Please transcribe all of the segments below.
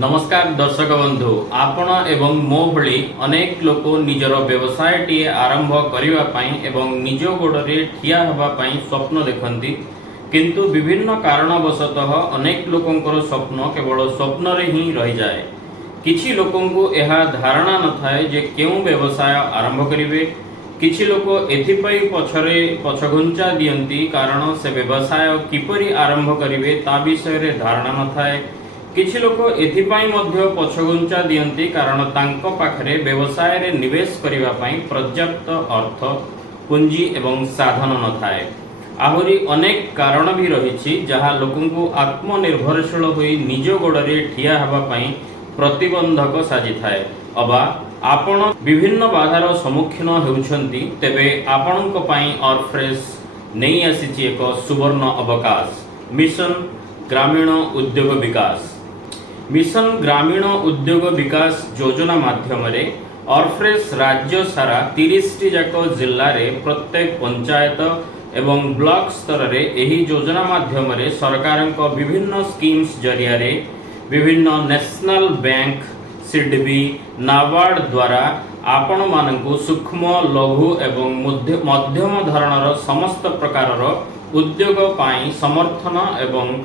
नमस्कार दर्शक बंधु आपण एवं मो भली अनेक लोक निजर व्यवसायटी आरंभ करने एवं निज गोड़े ठिया होगापी स्वप्न देखती किंतु विभिन्न कारणवशतः अनेक लोकंकर स्वप्न केवल स्वप्न रे ही रही जाए। किछि लोकंकु यह धारणा न थाए जे केउ व्यवसाय आरंभ करिवे। किछि लोक एथिपई पछरे पछघुंचा दियंती कारण से व्यवसाय किपरि आरंभ करिवे ता विषय रे धारणा न थाए। किछि लोक एथिपई मध्य पछघुंचा दियंती कारण तांको पाखरे व्यवसाय रे निवेश करिवा पई पर्याप्त अर्थ पूंजी एवं साधन न थाए। आहुरी अनेक कारण भी रहिछि जहा लोकंकु आत्मनिर्भरशील होई निज गोड़े ठिया हेबा पई प्रतिबंधक साजी थाए। अबा आपण विभिन्न बाधार सम्मुखीन हेउछंती तेबे आपणक पई ऑरफ्रेश नहीं आसीछि एक सुवर्ण अवकाश। मिशन ग्रामीण उद्योग विकास। मिशन ग्रामीण उद्योग विकास योजना माध्यम ऑरफ्रेश राज्य सारा 30 जाक जिल्ला रे प्रत्येक पंचायत एवं ब्लॉक स्तर रे एही योजना माध्यम सरकार विभिन्न स्कीम्स जरिया रे विभिन्न नेशनल बैंक सीडबी नाबार्ड द्वारा आपण मानकु सूक्ष्म लघु एवं मध्यम धरणर समस्त प्रकारर उद्योग पाई समर्थन एवं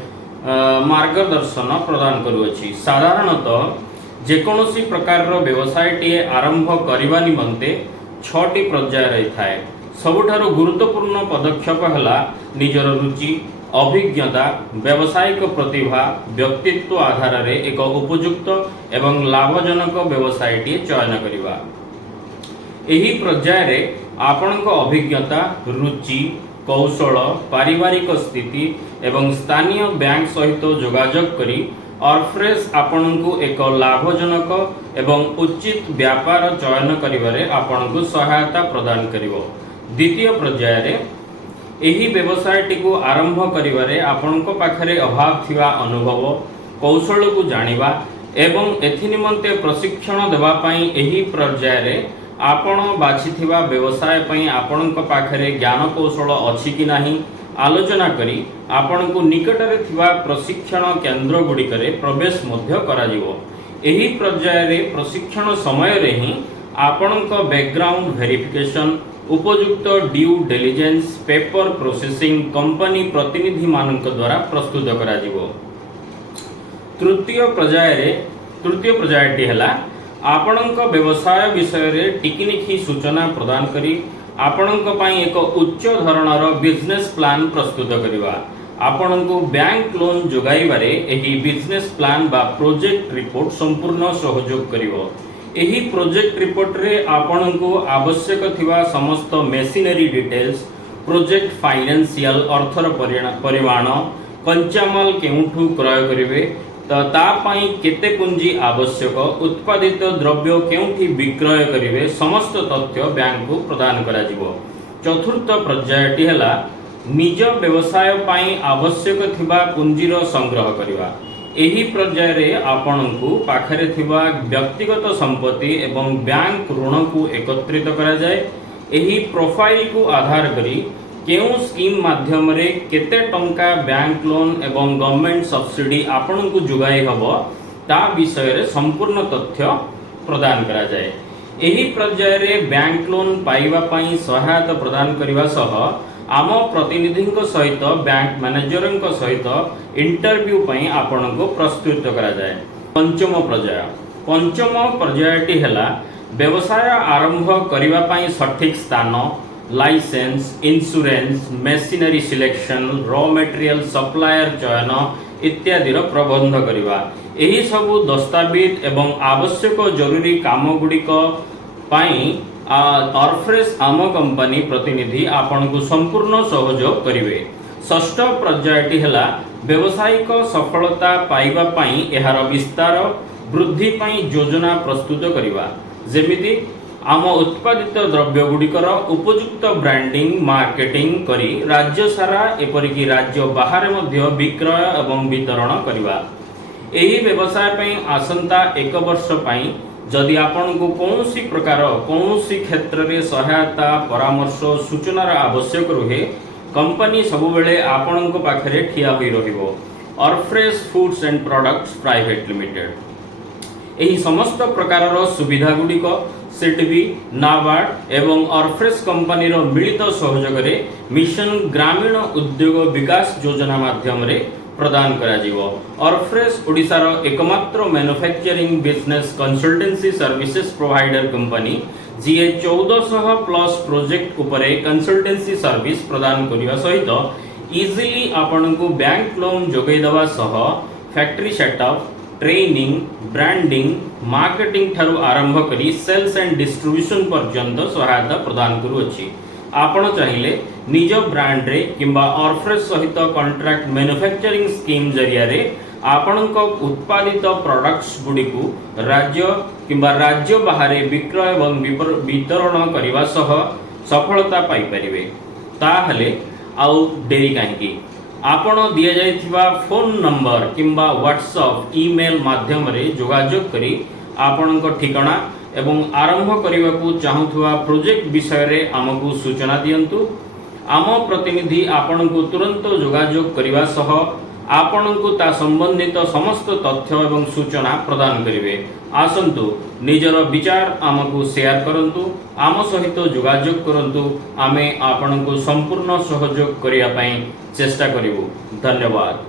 मार्गदर्शन प्रदान करुअछि। साधारणतः जेकोसी प्रकार व्यवसायटी आरंभ करने निमंते 6टी पर्याय रही थाए। सबुठारु गुरुत्वपूर्ण पदक्षेप है निजर रुचि अभिज्ञता व्यावसायिक प्रतिभा व्यक्तित्व आधार रे एक उपयुक्त एवं लाभजनक व्यवसायटी चयन करिवा। एही पर्याय रे आपणक अभिज्ञता रुचि कौशल पारिवारिक स्थिति एवं स्थानीय बैंक सहित जोगाजोग करी ऑरफ्रेश आपणकु एक लाभजनक एवं उचित व्यापार चयन करिवारे आपणकु सहायता प्रदान करिवो। द्वितीय पर्याय रे एही व्यवसायटी को आरंभ करिवारे आपणको पाखरे अभाव थिवा अनुभव कौशल को जानिबा एवं एथि निमंते प्रशिक्षण देवा पई एही पर्याय रे आपण बाछिथिबा व्यवसाय पई आपणको पाखरे ज्ञान कौशल अछि कि नाही आलोचना करी आपणको निकटरे थिबा प्रशिक्षण केंद्र गुडिकरे प्रवेश मध्य कराजिवो। एही पर्याय रे प्रशिक्षण समय रे ही आपणको बैकग्राउंड वेरिफिकेशन उपयुक्त due diligence paper processing company प्रतिनिधि मानक द्वारा प्रस्तुत करा जिवो। तृतीय पर्यायटी हला आपणक व्यवसाय विषय रे टिकिनिखी सूचना प्रदान करी आपणक पई एक उच्च धरणर बिजनेस प्लान प्रस्तुत करिवा। आपणको बैंक लोन जोगाइबारे एही बिजनेस प्लान बा प्रोजेक्ट रिपोर्ट संपूर्ण सहयोग करिवो। एही प्रोजेक्ट रिपोर्ट रे आपणको आवश्यक थिबा समस्त मेशिनरी डिटेल्स प्रोजेक्ट फाइनेंशियल अर्थर परिमाण कंचामाल केउठू क्रय करिवे ता पई केते पुंजी आवश्यक उत्पादित द्रव्य केउठी विक्रय करिवे समस्त तथ्य बैंक को प्रदान करा जिवो। चतुर्थ पर्यायटी हला निज व्यवसाय पई आवश्यक थिबा पुंजीर संग्रह करिवा। एही पर्याय रे आपणकु पाखरे थिबा व्यक्तिगत संपत्ति एवं बैंक ऋण को एकत्रित करा जाय। एही प्रोफाइल को आधार करी केउ स्कीम माध्यम रे केते टंका बैंक लोन एवं गवर्नमेंट सब्सिडी आपणकु जुगाई हबो ता विषय रे संपूर्ण तथ्य प्रदान करा जाय। एही पर्याय रे बैंक लोन पाइबा पई सहायता प्रदान करबा सह आम प्रतिनिधिंक सहित बैंक मैनेजरंक सहित इंटरव्यू पई आपणको प्रस्तुत करा जाय। पंचम पर्यायटी हला व्यवसाय आरंभ करिबा पई सठिक स्थान licence insurance machinery selection raw material supplier चयन इत्यादि प्रबंध करिवा। एही सबु दस्तावेज एवं आवश्यक जरूरी काम गुड़िक पई ऑरफ्रेश आम कंपनी प्रतिनिधि आपन को संपूर्ण सहयोग करिवे। षष्ठ पर्यायटी हला व्यवसायिक सफलता पाइबा पई एहार विस्तार वृद्धि पई योजना प्रस्तुत करिवा। जेमिति आम उत्पादित द्रव्य गुड़िकर उपयुक्त ब्रांडिंग मार्केटिंग करी राज्य सारा एपरिकी राज्य बाहर मध्य विक्रय एवं वितरण करिवा। एही व्यवसाय पई आसंता 1 वर्ष पई जदि आपन को कौनसी प्रकार कौनसी क्षेत्र रे सहायता परामर्श सूचनार आवश्यक रुहे कंपनी सबु बेले आपन को पाखरे ठिया होई रहिबो। Orfresh foods and products private limited. ଏହି ସମସ୍ତ ପ୍ରକାରର ସୁବିଧା ଗୁଡ଼ିକ ସିଡବି ନାବାର୍ଡ ଏବଂ ଅର୍ଫ୍ରେସ୍ କମ୍ପାନୀର ମିଳିତ ସହଯୋଗରେ ମିଶନ ଗ୍ରାମୀଣ ଉଦ୍ୟୋଗ ବିକାଶ ଯୋଜନା ମାଧ୍ୟମରେ प्रदान କରାଯିବ। ଅର୍ଫ୍ରେସ୍ ଓଡ଼ିଶାର एकमात्र manufacturing business consultancy services provider company जिए 1400 प्लस प्रोजेक्ट उपरे कंसल्टेंसी सर्विस प्रदान करने सहित इजिली आपनको बैंक लोन जोगै दवा सह factory setup training branding marketing ठारू आरंभ करी सेल्स एंड डिस्ट्रीब्यूशन पर्यंत सहायता प्रदान करूअछि। आपण चाहिए निज ब्रांड रे किंबा ऑर्फ्रेस सहित कॉन्ट्रैक्ट मैन्युफैक्चरिंग स्कीम जरिया रे आपणक उत्पादित प्रोडक्ट्स गुडी को राज्य किंबा राज्य बाहर विक्रय एवं वितरण करने सह सफलता पाई परिवे। ताहले आउ डेरी काहेकि आपण दिया जाइथिबा फोन नंबर किंबा व्हाट्सएप ईमेल माध्यम रे जोगाजोग करी आपणक ठिकाना एवं आरंभ करने को चाहूथुवा प्रोजेक्ट विषय रे आमको सूचना दियंतु। आम प्रतिनिधि आपण को तुरंत जोगाजोग करने सह आपण को ता संबंधित समस्त तथ्य एवं सूचना प्रदान करिवे। आसंतु निजर विचार आमको शेयर करंतु, आम सहित जोगाजोग करंतु। आमे आपण को संपूर्ण सहयोग करिया पई चेष्टा करिवु। धन्यवाद।